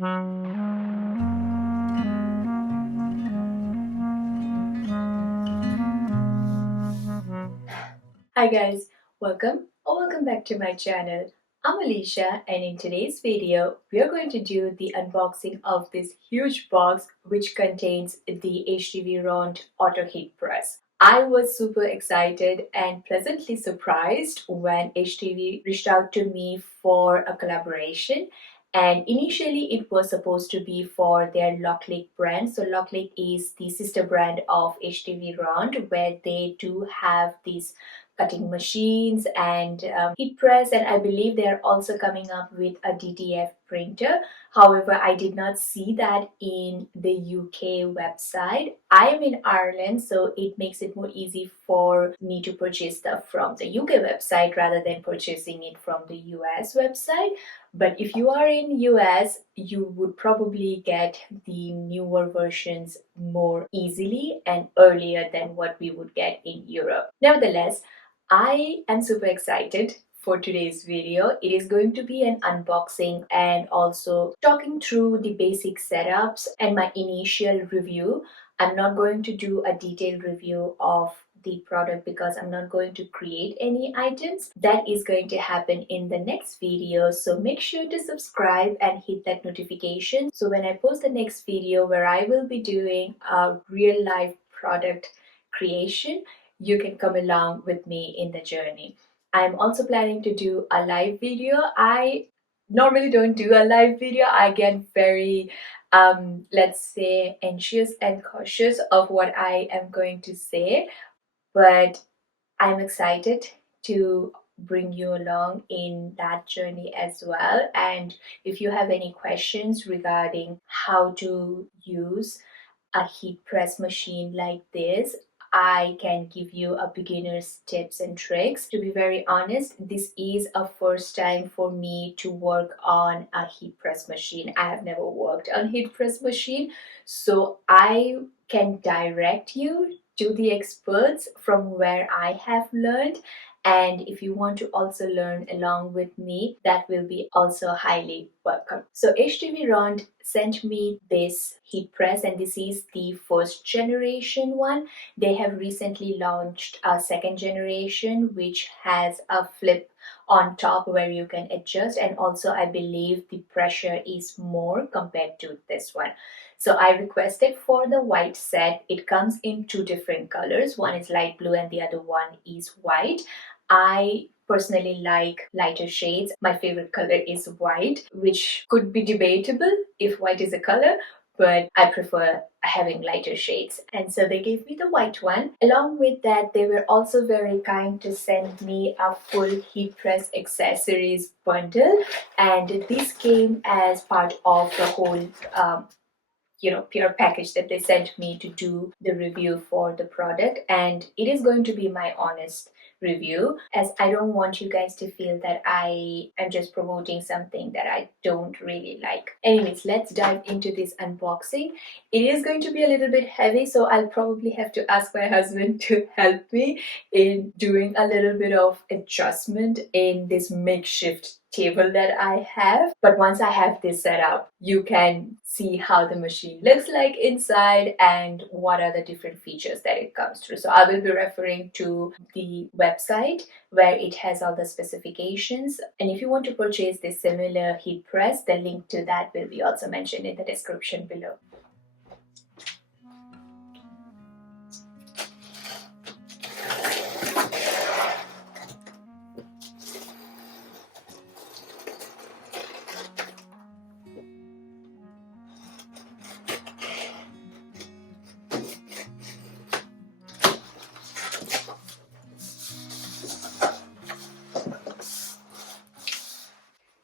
Hi guys, welcome back to my channel. I'm Alicia, and in today's video we are going to do the unboxing of this huge box which contains the HTVRONT Auto Heat Press. I was super excited and pleasantly surprised when HTV reached out to me for a collaboration. And initially, it was supposed to be for their Locklake brand. So, Locklake is the sister brand of HTVRONT, where they do have these cutting machines and heat press, and I believe they are also coming up with a DTF printer. However, I did not see that in the UK website. I am in Ireland, so it makes it more easy for me to purchase stuff from the UK website rather than purchasing it from the US website. But if you are in US, you would probably get the newer versions more easily and earlier than what we would get in Europe. Nevertheless, I am super excited for today's video. It is going to be an unboxing and also talking through the basic setups and my initial review. I'm not going to do a detailed review of the product because I'm not going to create any items. That is going to happen in the next video. So make sure to subscribe and hit that notification. So when I post the next video where I will be doing a real life product creation, you can come along with me in the journey. I'm also planning to do a live video. I normally don't do a live video. I get very let's say anxious and cautious of what I am going to say, but I'm excited to bring you along in that journey as well. And if you have any questions regarding how to use a heat press machine like this, I can give you a beginner's tips and tricks. To be very honest, this is a first time for me to work on a heat press machine. I have never worked on heat press machine, so I can direct you to the experts from where I have learned. And if you want to also learn along with me, that will be also highly welcome. So HTVRONT sent me this heat press, and this is the first generation one. They have recently launched a second generation which has a flip on top where you can adjust, and also I believe the pressure is more compared to this one. So I requested for the white set. It comes in two different colors. One is light blue and the other one is white. I personally like lighter shades. My favorite color is white, which could be debatable if white is a color, but I prefer having lighter shades. And so they gave me the white one. Along with that, they were also very kind to send me a full heat press accessories bundle. And this came as part of the whole pure package that they sent me to do the review for the product. And it is going to be my honest review, as I don't want you guys to feel that I am just promoting something that I don't really like. Anyways, let's dive into this unboxing. It is going to be a little bit heavy, so I'll probably have to ask my husband to help me in doing a little bit of adjustment in this makeshift table that I have. But once I have this set up, you can see how the machine looks like inside and what are the different features that it comes through. So I will be referring to the website where it has all the specifications. And if you want to purchase this similar heat press, the link to that will be also mentioned in the description below.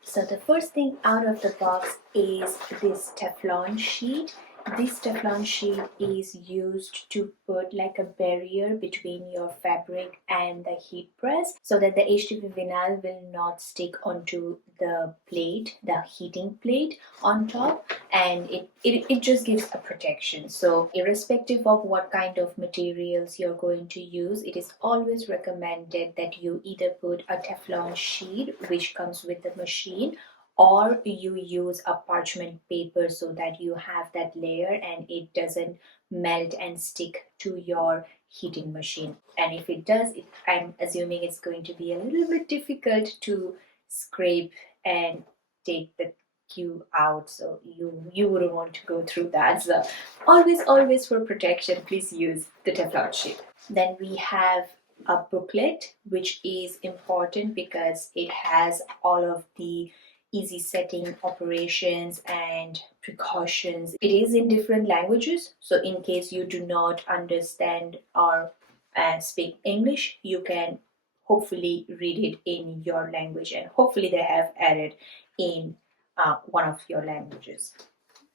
So the first thing out of the box is this Teflon sheet. This Teflon sheet is used to put like a barrier between your fabric and the heat press so that the HTV vinyl will not stick onto the plate, the heating plate on top, and it just gives a protection. So irrespective of what kind of materials you're going to use, it is always recommended that you either put a Teflon sheet which comes with the machine, or you use a parchment paper so that you have that layer and it doesn't melt and stick to your heating machine. And if it does, I'm assuming it's going to be a little bit difficult to scrape and take the cue out, so you wouldn't want to go through that. So always for protection, please use the Teflon sheet. Then we have a booklet, which is important because it has all of the easy setting operations and precautions. It is in different languages, so in case you do not understand or speak English, you can hopefully read it in your language, and hopefully they have added in one of your languages.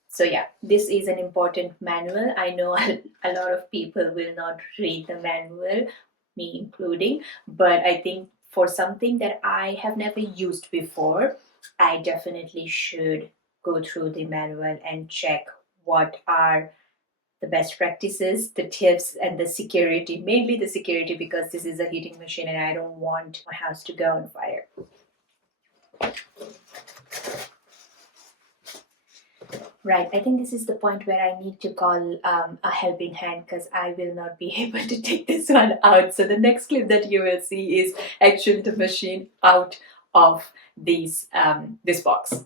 So yeah, this is an important manual. I know a lot of people will not read the manual, me including, but I think for something that I have never used before, I definitely should go through the manual and check what are the best practices, the tips, and the security, mainly the security, because this is a heating machine and I don't want my house to go on fire. Right, I think this is the point where I need to call a helping hand, because I will not be able to take this one out. So the next clip that you will see is actually the machine out of this box.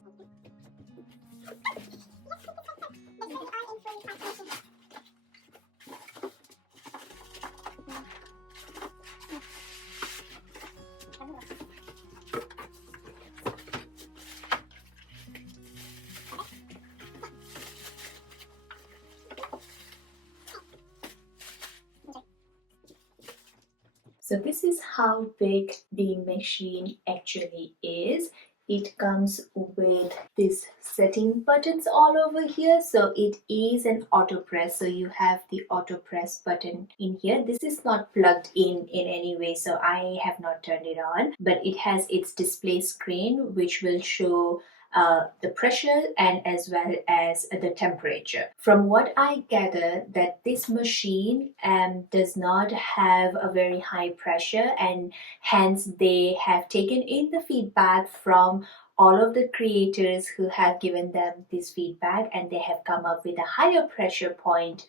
So this is how big the machine actually is. It comes with these setting buttons all over here. So it is an auto press. So you have the auto press button in here. This is not plugged in any way, so I have not turned it on, but it has its display screen which will show the pressure and as well as the temperature. From what I gather, that this machine does not have a very high pressure, and hence they have taken in the feedback from all of the creators who have given them this feedback, and they have come up with a higher pressure point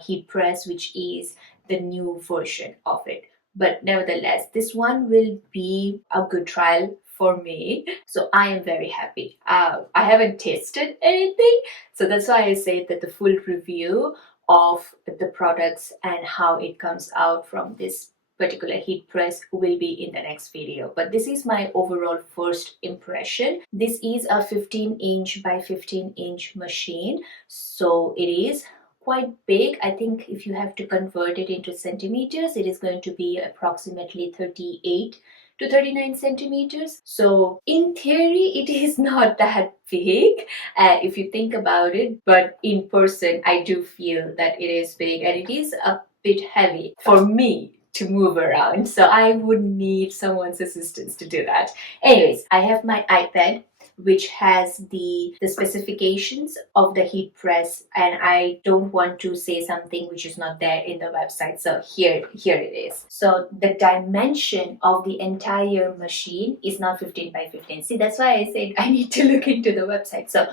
heat press, which is the new version of it. But nevertheless, this one will be a good trial for me, so I am very happy. I haven't tasted anything, so that's why I say that the full review of the products and how it comes out from this particular heat press will be in the next video. But this is my overall first impression. This is a 15-inch by 15-inch machine, so it is quite big. I think if you have to convert it into centimeters, it is going to be approximately 38 to 39 centimeters. So in theory, it is not that big if you think about it, but in person, I do feel that it is big, and it is a bit heavy for me to move around. So I would need someone's assistance to do that. Anyways, I have my iPad which has the specifications of the heat press, and I don't want to say something which is not there in the website. So here it is. So the dimension of the entire machine is not 15 by 15. See, that's why I said I need to look into the website. So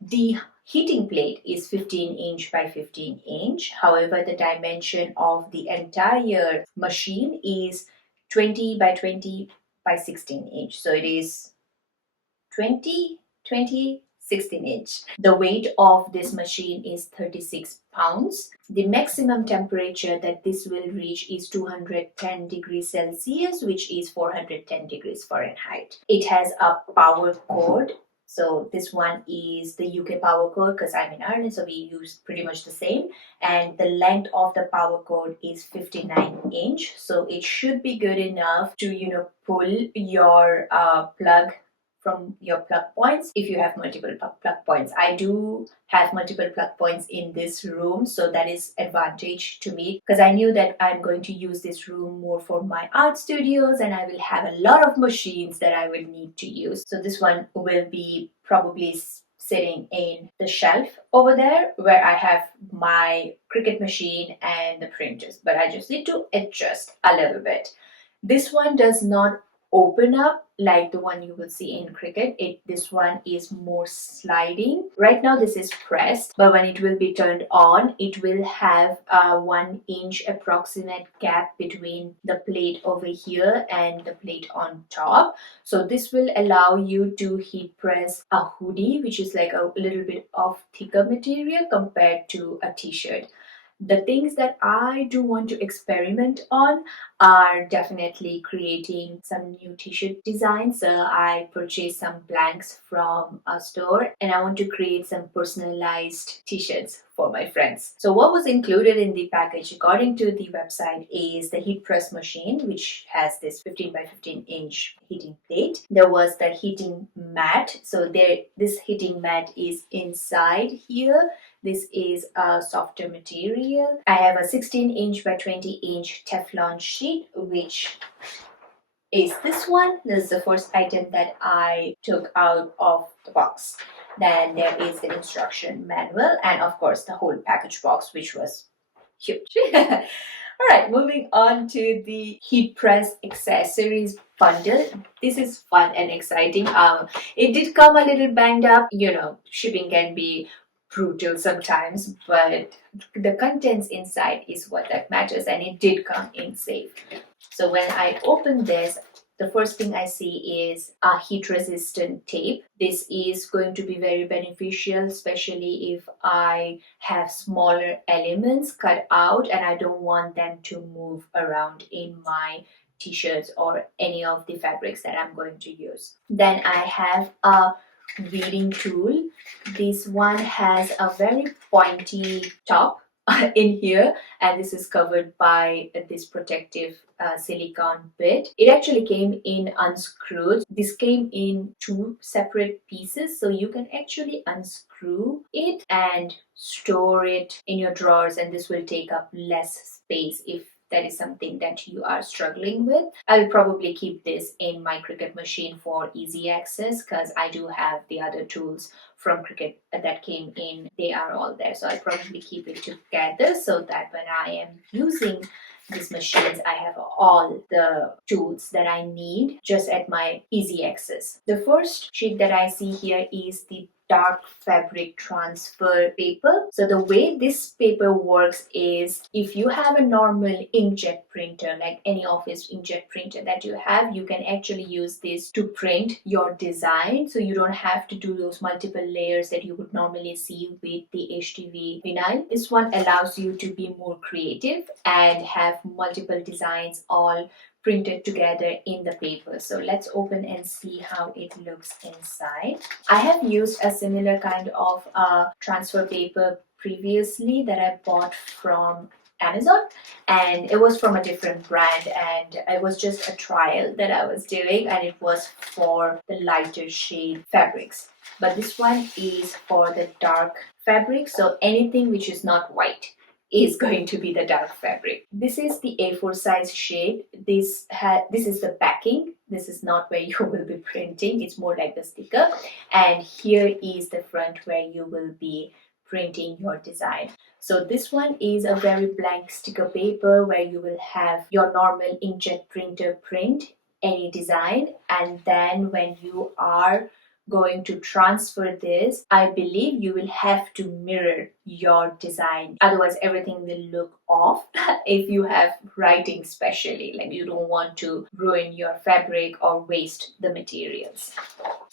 the heating plate is 15-inch by 15-inch. However, the dimension of the entire machine is 20 by 20 by 16-inch. So it is 20, 16-inch. The weight of this machine is 36 pounds. The maximum temperature that this will reach is 210 degrees Celsius, which is 410 degrees Fahrenheit. It has a power cord. So this one is the UK power cord, because I'm in Ireland, so we use pretty much the same. And the length of the power cord is 59-inch. So it should be good enough to, pull your plug from your plug points if you have multiple plug points. I do have multiple plug points in this room, so that is advantage to me, because I knew that I'm going to use this room more for my art studios and I will have a lot of machines that I will need to use. So this one will be probably sitting in the shelf over there where I have my Cricut machine and the printers, but I just need to adjust a little bit. This one does not open up like the one you would see in cricket. This one is more sliding. Right now this is pressed, but when it will be turned on, it will have a 1 inch approximate gap between the plate over here and the plate on top. So this will allow you to heat press a hoodie, which is like a little bit of thicker material compared to a t-shirt. The things that I do want to experiment on are definitely creating some new t-shirt designs. I purchased some blanks from a store and I want to create some personalized t-shirts for my friends. So what was included in the package according to the website is the heat press machine, which has this 15 by 15 inch heating plate. There was the heating mat. So this heating mat is inside here. This is a softer material. I have a 16-inch by 20-inch Teflon sheet, which is this one. This is the first item that I took out of the box. Then there is the instruction manual and of course the whole package box, which was huge. All right, moving on to the heat press accessories bundle. This is fun and exciting. It did come a little banged up. You know, shipping can be brutal sometimes, but the contents inside is what that matters, and it did come in safe. So when I opened this, the first thing I see is a heat resistant tape. This is going to be very beneficial, especially if I have smaller elements cut out and I don't want them to move around in my t-shirts or any of the fabrics that I'm going to use. Then I have a weeding tool. This one has a very pointy top in here, and this is covered by this protective silicone bit. It actually came in unscrewed. This came in 2 separate pieces, so you can actually unscrew it and store it in your drawers, and this will take up less space if that is something that you are struggling with. I'll probably keep this in my Cricut machine for easy access because I do have the other tools from Cricut that came in. They are all there, so I'll probably keep it together so that when I am using these machines, I have all the tools that I need just at my easy access. The first sheet that I see here is the dark fabric transfer paper. So the way this paper works is if you have a normal inkjet printer, like any office inkjet printer that you have, you can actually use this to print your design. So you don't have to do those multiple layers that you would normally see with the HTV vinyl. This one allows you to be more creative and have multiple designs all printed together in the paper. So let's open and see how it looks inside. I have used a similar kind of transfer paper previously that I bought from Amazon, and it was from a different brand, and it was just a trial that I was doing, and it was for the lighter shade fabrics. But this one is for the dark fabric, so anything which is not white is going to be the dark fabric. This is the A4 size shade. This is the backing. This is not where you will be printing. It's more like the sticker. And here is the front where you will be printing your design. So this one is a very blank sticker paper where you will have your normal inkjet printer print any design, and then when you are going to transfer this, I believe you will have to mirror your design. Otherwise, everything will look off if you have writing, especially. Like you don't want to ruin your fabric or waste the materials.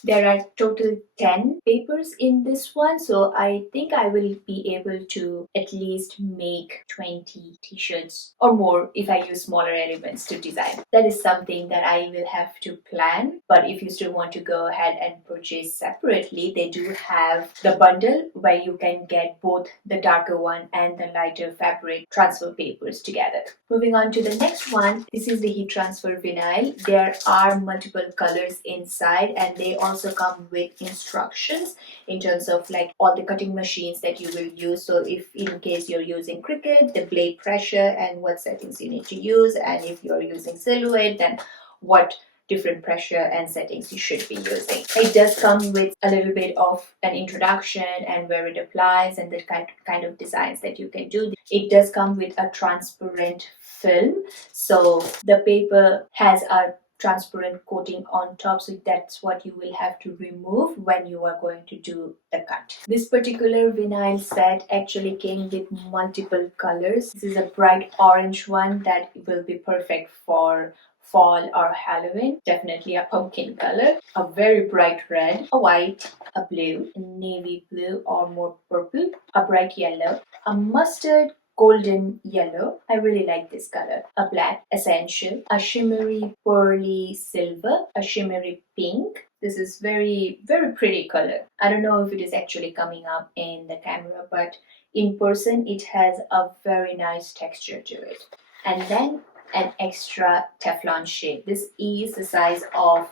There are total 10 papers in this one, so I think I will be able to at least make 20 t-shirts or more if I use smaller elements to design. That is something that I will have to plan, but if you still want to go ahead and purchase separately, they do have the bundle where you can get both the darker one and the lighter fabric transfer papers together. Moving on to the next one, this is the heat transfer vinyl. There are multiple colors inside, and they also come with instructions in terms of like all the cutting machines that you will use. So if in case you're using Cricut, the blade pressure and what settings you need to use, and if you're using Silhouette, then what different pressure and settings you should be using. It does come with a little bit of an introduction and where it applies and the kind of designs that you can do. It does come with a transparent film, so the paper has a transparent coating on top, so that's what you will have to remove when you are going to do the cut. This particular vinyl set actually came with multiple colors. This is a bright orange one that will be perfect for fall or Halloween. Definitely a pumpkin color, a very bright red, a white, a blue, a navy blue or more purple, a bright yellow, a mustard golden yellow. I really like this color. A black essential, a shimmery pearly silver, a shimmery pink. This is very pretty color. I don't know if it is actually coming up in the camera, but in person it has a very nice texture to it. And then an extra Teflon sheet. This is the size of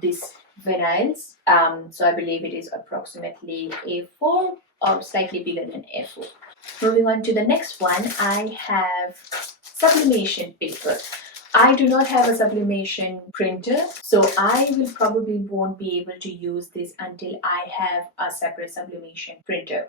this vinyls. So I believe it is approximately A4 or slightly bigger than A4. Moving on to the next one, I have sublimation paper. I do not have a sublimation printer, so I will probably won't be able to use this until I have a separate sublimation printer.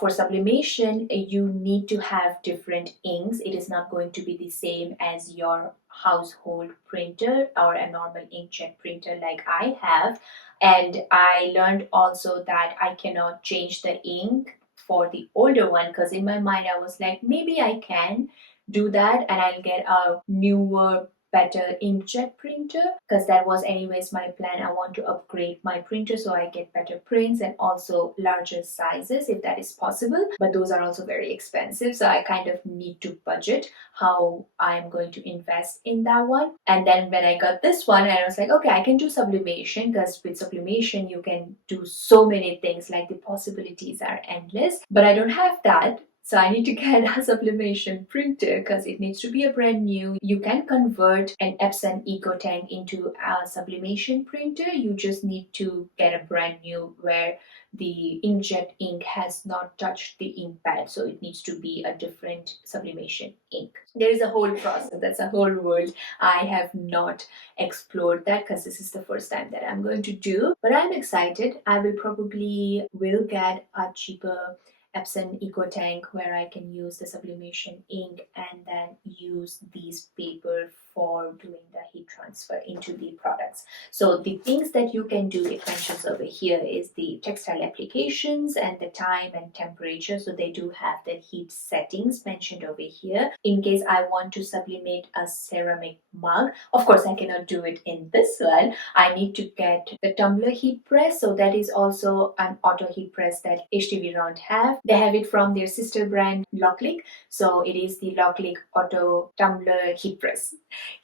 For sublimation, you need to have different inks. It is not going to be the same as your household printer or a normal inkjet printer like I have. And I learned also that I cannot change the ink for the older one, because in my mind I was like, maybe I can do that and I'll get a newer, better inkjet printer, because that was anyways my plan. I want to upgrade my printer so I get better prints and also larger sizes if that is possible, but those are also very expensive, so I kind of need to budget how I'm going to invest in that one. And then when I got this one, I was like, okay, I can do sublimation, because with sublimation you can do so many things, like the possibilities are endless, but I don't have that. So I need to get a sublimation printer because it needs to be a brand new. You can convert an Epson EcoTank into a sublimation printer. You just need to get a brand new where the inkjet ink has not touched the ink pad. So it needs to be a different sublimation ink. There is a whole process. That's a whole world. I have not explored that because this is the first time that I'm going to do. But I'm excited. I will get a cheaper Epson EcoTank where I can use the sublimation ink and then use these paper for doing the heat transfer into the products. So the things that you can do, it mentions over here, is the textile applications and the time and temperature. So they do have the heat settings mentioned over here. In case I want to sublimate a ceramic mug, of course I cannot do it in this one. I need to get the tumbler heat press. So that is also an auto heat press that HTVRONT have. They have it from their sister brand Locklick. So it is the Locklick Auto Tumbler Heat Press.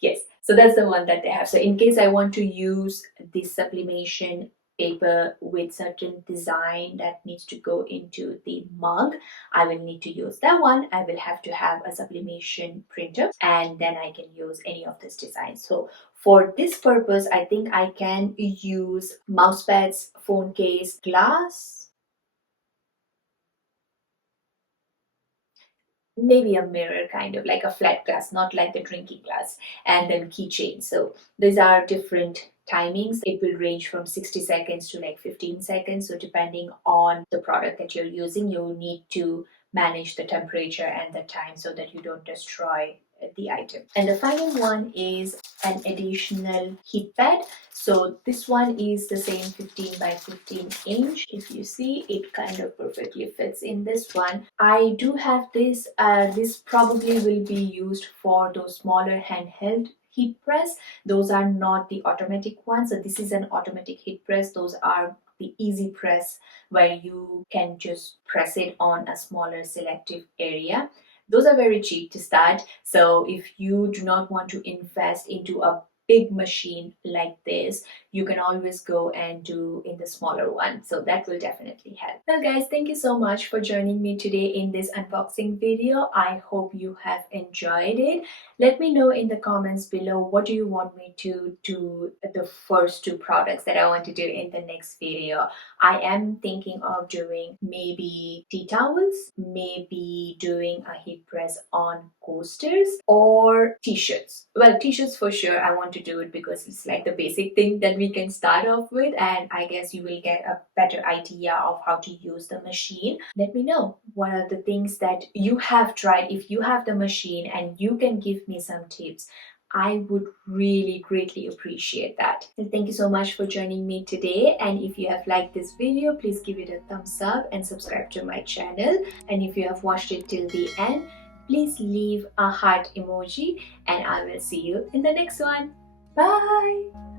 Yes, so that's the one that they have. So in case I want to use this sublimation paper with certain design that needs to go into the mug, I will need to use that one. I will have to have a sublimation printer and then I can use any of this design. So for this purpose, I think I can use mouse pads, phone case, glass, maybe a mirror, kind of like a flat glass, not like the drinking glass, and then keychain. So these are different timings. It will range from 60 seconds to like 15 seconds. So depending on the product that you're using, you'll need to manage the temperature and the time so that you don't destroy the item. And the final one is an additional heat pad. So this one is the same 15 by 15 inch. If you see, it kind of perfectly fits in this one. I do have this. This probably will be used for those smaller handheld heat press. Those are not the automatic ones. So this is an automatic heat press. Those are the easy press where you can just press it on a smaller selective area. Those are very cheap to start. So if you do not want to invest into a big machine like this, you can always go and do in the smaller one. So that will definitely help. Well guys, thank you so much for joining me today in this unboxing video. I hope you have enjoyed it. Let me know in the comments below, what do you want me to do the first two products that I want to do in the next video. I am thinking of doing maybe tea towels, maybe doing a heat press on coasters, or t-shirts. Well, t-shirts for sure I want to do it because it's like the basic thing that we can start off with, and I guess you will get a better idea of how to use the machine. Let me know what are the things that you have tried if you have the machine, and you can give me some tips. I would really greatly appreciate that. And thank you so much for joining me today. And if you have liked this video, please give it a thumbs up and subscribe to my channel. And if you have watched it till the end, please leave a heart emoji and I will see you in the next one. Bye!